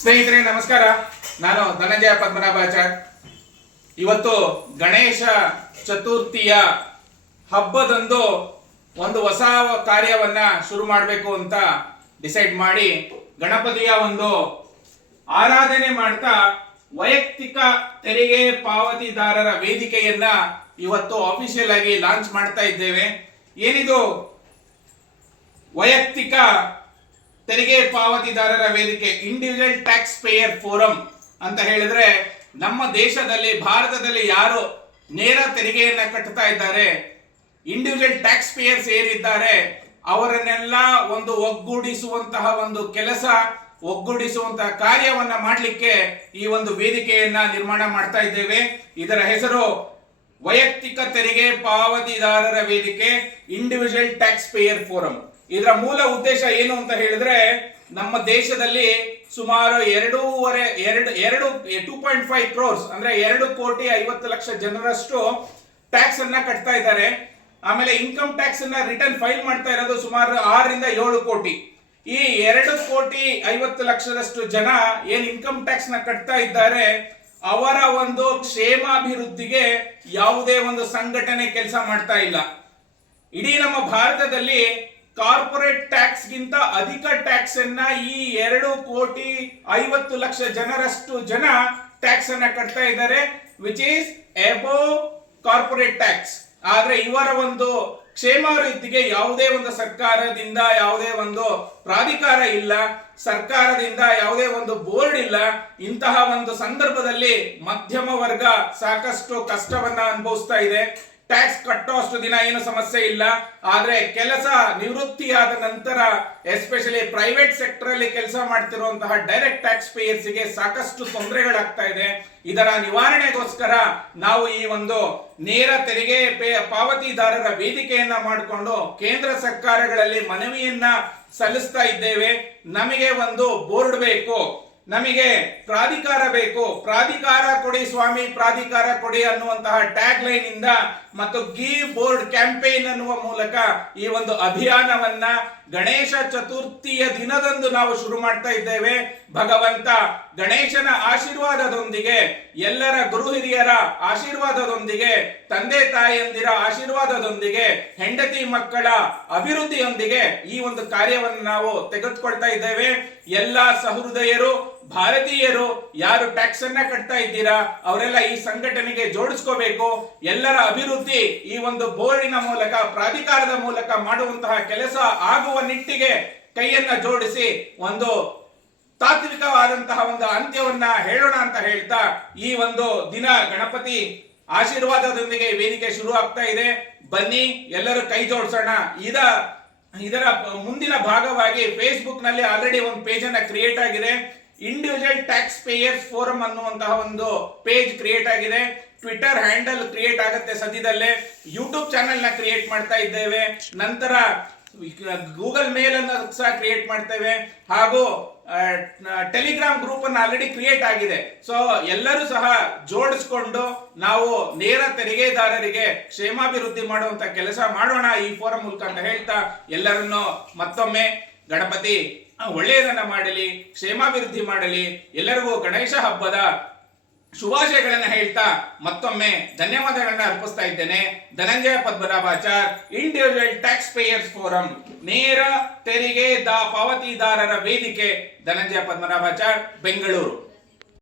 ಸ್ನೇಹಿತರೆ ನಮಸ್ಕಾರ. ನಾನು ಧನಂಜಯ ಪದ್ಮನಾಭಾಚಾರ್. ಇವತ್ತು ಗಣೇಶ ಚತುರ್ಥಿಯ ಹಬ್ಬದಂದು ಒಂದು ಹೊಸ ಕಾರ್ಯವನ್ನ ಶುರು ಮಾಡಬೇಕು ಅಂತ ಡಿಸೈಡ್ ಮಾಡಿ ಗಣಪತಿಯ ಒಂದು ಆರಾಧನೆ ಮಾಡ್ತಾ ವೈಯಕ್ತಿಕ ತೆರಿಗೆ ಪಾವತಿದಾರರ ವೇದಿಕೆಯನ್ನ ಇವತ್ತು ಆಫಿಷಿಯಲ್ ಆಗಿ ಲಾಂಚ್ ಮಾಡ್ತಾ ಇದ್ದೇವೆ. ಏನಿದು ವೈಯಕ್ತಿಕ ತೆರಿಗೆ ಪಾವತಿದಾರರ ವೇದಿಕೆ, ಇಂಡಿವಿಜುವಲ್ ಟ್ಯಾಕ್ಸ್ ಪೇಯರ್ ಫೋರಂ ಅಂತ ಹೇಳಿದ್ರೆ, ನಮ್ಮ ದೇಶದಲ್ಲಿ ಭಾರತದಲ್ಲಿ ಯಾರು ನೇರ ತೆರಿಗೆಯನ್ನ ಕಟ್ಟುತ್ತಾ ಇದ್ದಾರೆ, ಇಂಡಿವಿಜುವಲ್ ಟ್ಯಾಕ್ಸ್ ಪೇಯರ್ಸ್ ಏನಿದ್ದಾರೆ ಅವರನ್ನೆಲ್ಲ ಒಂದು ಒಗ್ಗೂಡಿಸುವಂತಹ ಒಂದು ಕೆಲಸ, ಒಗ್ಗೂಡಿಸುವಂತಹ ಕಾರ್ಯವನ್ನ ಮಾಡಲಿಕ್ಕೆ ಈ ಒಂದು ವೇದಿಕೆಯನ್ನ ನಿರ್ಮಾಣ ಮಾಡ್ತಾ ಇದ್ದೇವೆ. ಇದರ ಹೆಸರು ವೈಯಕ್ತಿಕ ತೆರಿಗೆ ಪಾವತಿದಾರರ ವೇದಿಕೆ, ಇಂಡಿವಿಜುವಲ್ ಟ್ಯಾಕ್ಸ್ ಪೇಯರ್ ಫೋರಂ. ಇದರ ಮೂಲ ಉದ್ದೇಶ ಏನು ಅಂತ ಹೇಳಿದ್ರೆ, ನಮ್ಮ ದೇಶದಲ್ಲಿ ಸುಮಾರು 2.5 crores ಅಂದ್ರೆ 2,50,00,000 ಜನರಷ್ಟು ಟ್ಯಾಕ್ಸ್ ಅನ್ನ ಕಟ್ತಾ ಇದ್ದಾರೆ. ಆಮೇಲೆ ಇನ್ಕಮ್ ಟ್ಯಾಕ್ಸ್ ಅನ್ನ ರಿಟರ್ನ್ ಫೈಲ್ ಮಾಡ್ತಾ ಇರೋದು ಸುಮಾರು 6 ರಿಂದ 7 ಕೋಟಿ. ಈ 2,50,00,000 ಜನ ಏನ್ ಇನ್ಕಮ್ ಟ್ಯಾಕ್ಸ್ ನ ಕಟ್ತಾ ಇದ್ದಾರೆ, ಅವರ ಒಂದು ಕ್ಷೇಮಾಭಿವೃದ್ಧಿಗೆ ಯಾವುದೇ ಒಂದು ಸಂಘಟನೆ ಕೆಲಸ ಮಾಡ್ತಾ ಇಲ್ಲ. ಇಡೀ ನಮ್ಮ ಭಾರತದಲ್ಲಿ ಕಾರ್ಪೊರೇಟ್ ಟ್ಯಾಕ್ಸ್ ಗಿಂತ ಅಧಿಕ ಟ್ಯಾಕ್ಸ್ ಅನ್ನ ಈ 2,50,00,000 ಜನರಷ್ಟು ಜನ ಟ್ಯಾಕ್ಸ್ ಅನ್ನ ಕಟ್ತಾ ಇದ್ದಾರೆ, which is above corporate tax. ಆದ್ರೆ ಇವರ ಒಂದು ಕ್ಷೇಮಾಭಿವೃದ್ಧಿಗೆ ಯಾವುದೇ ಒಂದು ಸರ್ಕಾರದಿಂದ ಯಾವುದೇ ಒಂದು ಪ್ರಾಧಿಕಾರ ಇಲ್ಲ, ಸರ್ಕಾರದಿಂದ ಯಾವುದೇ ಒಂದು ಬೋರ್ಡ್ ಇಲ್ಲ. ಇಂತಹ ಒಂದು ಸಂದರ್ಭದಲ್ಲಿ ಮಧ್ಯಮ ವರ್ಗ ಸಾಕಷ್ಟು ಕಷ್ಟವನ್ನ ಅನುಭವಿಸ್ತಾ ಇದೆ. ಟ್ಯಾಕ್ಸ್ ಕಟ್ಟೋಷ್ಟು ದಿನ ಏನು ಸಮಸ್ಯೆ ಇಲ್ಲ, ಆದ್ರೆ ಕೆಲಸ ನಿವೃತ್ತಿಯಾದ ನಂತರ ಎಸ್ಪೆಷಲಿ ಪ್ರೈವೇಟ್ ಸೆಕ್ಟರ್ ಅಲ್ಲಿ ಕೆಲಸ ಮಾಡ್ತಿರುವಂತಹ ಡೈರೆಕ್ಟ್ ಟ್ಯಾಕ್ಸ್ ಪೇಯರ್ಸ್ ಗೆ ಸಾಕಷ್ಟು ತೊಂದರೆಗಳಾಗ್ತಾ ಇದೆ. ಇದರ ನಿವಾರಣೆಗೋಸ್ಕರ ನಾವು ಈ ಒಂದು ನೇರ ತೆರಿಗೆ ಪಾವತಿದಾರರ ವೇದಿಕೆಯನ್ನ ಮಾಡಿಕೊಂಡು ಕೇಂದ್ರ ಸರ್ಕಾರಗಳಲ್ಲಿ ಮನವಿಯನ್ನ ಸಲ್ಲಿಸ್ತಾ ಇದ್ದೇವೆ. ನಮಗೆ ಒಂದು ಬೋರ್ಡ್ ಬೇಕು, ನಮಗೆ ಪ್ರಾಧಿಕಾರ ಬೇಕು, ಪ್ರಾಧಿಕಾರ ಕೊಡಿ ಸ್ವಾಮಿ, ಪ್ರಾಧಿಕಾರ ಕೊಡಿ ಅನ್ನುವಂತಹ ಟ್ಯಾಗ್ ಲೈನ್ ಇಂದ ಮತ್ತು ಗಿವ್ ಬೋರ್ಡ್ ಕ್ಯಾಂಪೇನ್ ಅನ್ನುವ ಮೂಲಕ ಈ ಒಂದು ಅಭಿಯಾನವನ್ನ ಗಣೇಶ ಚತುರ್ಥಿಯ ದಿನದಂದು ನಾವು ಶುರು ಮಾಡ್ತಾ ಇದ್ದೇವೆ. ಭಗವಂತ ಗಣೇಶನ ಆಶೀರ್ವಾದದೊಂದಿಗೆ, ಎಲ್ಲರ ಗುರು ಹಿರಿಯರ ಆಶೀರ್ವಾದದೊಂದಿಗೆ, ತಂದೆ ತಾಯಿಯಂದಿರ ಆಶೀರ್ವಾದದೊಂದಿಗೆ, ಹೆಂಡತಿ ಮಕ್ಕಳ ಅಭಿವೃದ್ಧಿಯೊಂದಿಗೆ ಈ ಒಂದು ಕಾರ್ಯವನ್ನು ನಾವು ತೆಗೆದುಕೊಳ್ತಾ ಇದ್ದೇವೆ. ಎಲ್ಲ ಸಹೃದಯರು, ಭಾರತೀಯರು ಯಾರು ಟ್ಯಾಕ್ಸ್ ಅನ್ನ ಕಟ್ತಾ ಇದ್ದೀರಾ ಅವರೆಲ್ಲ ಈ ಸಂಘಟನೆಗೆ ಜೋಡಿಸ್ಕೋಬೇಕು. ಎಲ್ಲರ ಅಭಿವೃದ್ಧಿ ಈ ಒಂದು ಬೋರ್ಡಿನ ಮೂಲಕ, ಪ್ರಾಧಿಕಾರದ ಮೂಲಕ ಮಾಡುವಂತಹ ಕೆಲಸ ಆಗುವ ನಿಟ್ಟಿಗೆ ಕೈಯನ್ನ ಜೋಡಿಸಿ ಒಂದು ತಾತ್ವಿಕವಾದಂತಹ ಒಂದು ಅಂತ್ಯವನ್ನ ಹೇಳೋಣ ಅಂತ ಹೇಳ್ತಾ, ಈ ಒಂದು ದಿನ ಗಣಪತಿ ಆಶೀರ್ವಾದದೊಂದಿಗೆ ವೇದಿಕೆ ಶುರು ಆಗ್ತಾ ಇದೆ. ಬನ್ನಿ ಎಲ್ಲರೂ ಕೈ ಜೋಡಿಸೋಣ. ಇದರ ಮುಂದಿನ ಭಾಗವಾಗಿ ಫೇಸ್ಬುಕ್ ನಲ್ಲಿ ಆಲ್ರೆಡಿ ಒಂದು ಪೇಜ್ ಅನ್ನ ಕ್ರಿಯೇಟ್ ಆಗಿದೆ. ಇಂಡಿವಿಜುವಲ್ ಟ್ಯಾಕ್ಸ್ ಪೇಯರ್ಸ್ ಫೋರಂ ಅನ್ನುವಂತಹ ಒಂದು ಪೇಜ್ ಕ್ರಿಯೇಟ್ ಆಗಿದೆ. ಟ್ವಿಟರ್ ಹ್ಯಾಂಡಲ್ ಕ್ರಿಯೇಟ್ ಆಗುತ್ತೆ ಸದ್ಯದಲ್ಲೇ. ಯೂಟ್ಯೂಬ್ ಚಾನೆಲ್ ನ ಕ್ರಿಯೇಟ್ ಮಾಡ್ತಾ ಇದ್ದೇವೆ. ನಂತರ ಗೂಗಲ್ ಮೇಲ್ ಅನ್ನು ಸಹ ಕ್ರಿಯೇಟ್ ಮಾಡ್ತೇವೆ. ಹಾಗೂ ಟೆಲಿಗ್ರಾಮ್ ಗ್ರೂಪ್ ಅನ್ನು ಆಲ್ರೆಡಿ ಕ್ರಿಯೇಟ್ ಆಗಿದೆ. ಸೊ ಎಲ್ಲರೂ ಸಹ ಜೋಡಿಸ್ಕೊಂಡು ನಾವು ನೇರ ತೆರಿಗೆದಾರರಿಗೆ ಕ್ಷೇಮಾಭಿವೃದ್ಧಿ ಮಾಡುವಂತ ಕೆಲಸ ಮಾಡೋಣ ಈ ಫೋರಂ ಮೂಲಕ ಅಂತ ಹೇಳ್ತಾ, ಎಲ್ಲರನ್ನು ಮತ್ತೊಮ್ಮೆ ಗಣಪತಿ ಒಳ್ಳೆಯದನ್ನ ಮಾಡಲಿ, ಕ್ಷೇಮಾಭಿವೃದ್ಧಿ ಮಾಡಲಿ. ಎಲ್ಲರಿಗೂ ಗಣೇಶ ಹಬ್ಬದ ಶುಭಾಶಯಗಳನ್ನ ಹೇಳ್ತಾ ಮತ್ತೊಮ್ಮೆ ಧನ್ಯವಾದಗಳನ್ನ ಅರ್ಪಿಸ್ತಾ ಇದ್ದೇನೆ. Dhananjaya Padmanabhachar, individual tax payers forum, ನೇರ ತೆರಿಗೆ ಪಾವತಿದಾರರ ವೇದಿಕೆ, ಧನಂಜಯ ಪದ್ಮನಾಭಾಚಾರ್, ಬೆಂಗಳೂರು.